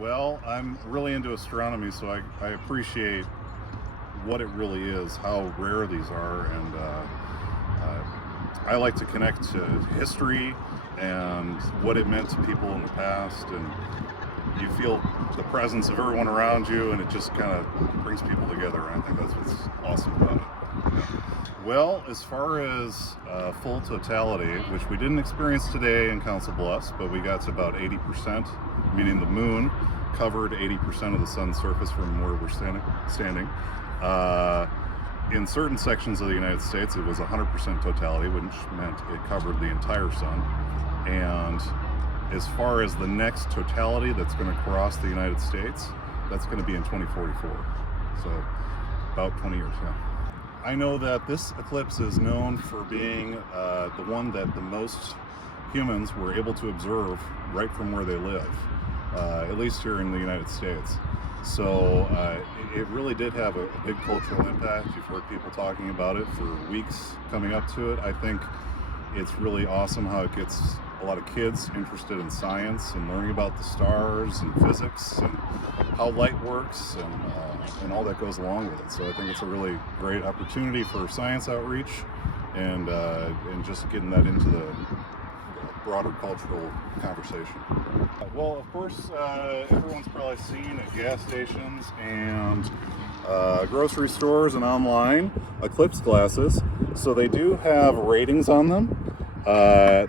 Well, I'm really into astronomy, so I appreciate what it really is, how rare these are, and I like to connect to history and what it meant to people in the past, and you feel the presence of everyone around you, and it just kind of brings people together, and I think that's what's awesome about it. Well, as far as full totality, which we didn't experience today in Council Bluffs, but we got to about 80%, meaning the moon covered 80% of the sun's surface from where we're standing. In certain sections of the United States, it was 100% totality, which meant it covered the entire sun. And as far as the next totality that's going to cross the United States, that's going to be in 2044. So about 20 years, yeah. I know that this eclipse is known for being the one that the most humans were able to observe right from where they live, at least here in the United States. So it really did have a big cultural impact. You've heard people talking about it for weeks coming up to it. I think it's really awesome how it gets a lot of kids interested in science and learning about the stars and physics and how light works and all that goes along with it. So I think it's a really great opportunity for science outreach and just getting that into the broader cultural conversation. Well, of course, everyone's probably seen at gas stations and grocery stores and online eclipse glasses. So they do have ratings on them.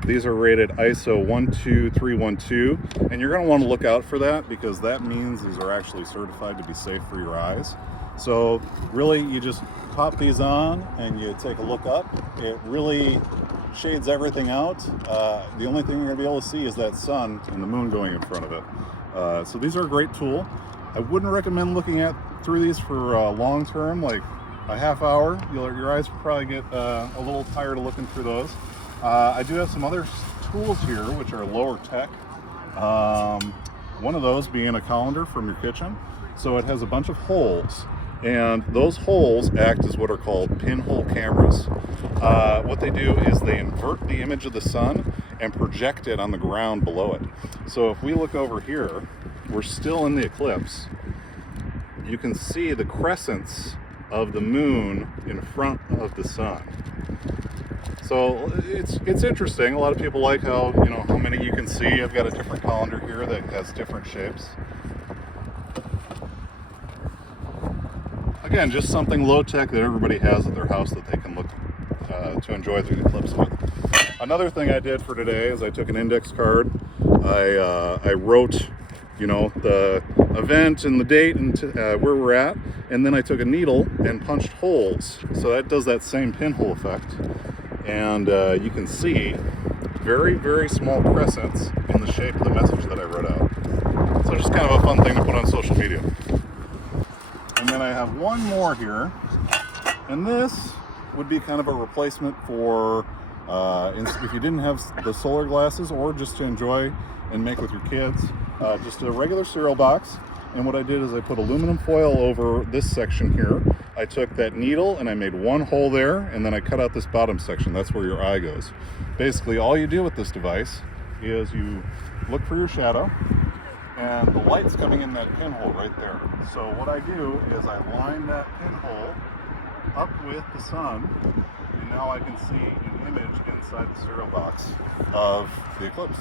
These are rated ISO 12312, and you're going to want to look out for that because that means these are actually certified to be safe for your eyes. So really, you just pop these on and you take a look up. It really shades everything out. The only thing you're going to be able to see is that sun and the moon going in front of it. So these are a great tool. I wouldn't recommend looking through these for long term, like a half hour. Your eyes will probably get a little tired of looking through those. I do have some other tools here which are lower tech. One of those being a colander from your kitchen. So it has a bunch of holes, and those holes act as what are called pinhole cameras. What they do is they invert the image of the sun and project it on the ground below it. So if we look over here, we're still in the eclipse. You can see the crescents of the moon in front of the sun. So it's interesting. A lot of people like how many you can see. I've got a different colander here that has different shapes. Again, just something low tech that everybody has at their house that they can look to enjoy the eclipse with. Another thing I did for today is I took an index card. I wrote the event and the date and where we're at, and then I took a needle and punched holes. So that does that same pinhole effect. And you can see very, very small crescents in the shape of the message that I wrote out. So just kind of a fun thing to put on social media. And then I have one more here, and this would be kind of a replacement for if you didn't have the solar glasses, or just to enjoy and make with your kids, just a regular cereal box. And what I did is I put aluminum foil over this section here. I took that needle and I made one hole there, and then I cut out this bottom section. That's where your eye goes. Basically, all you do with this device is you look for your shadow, and the light's coming in that pinhole right there. So what I do is I line that pinhole up with the sun, and now I can see an image inside the cereal box of the eclipse.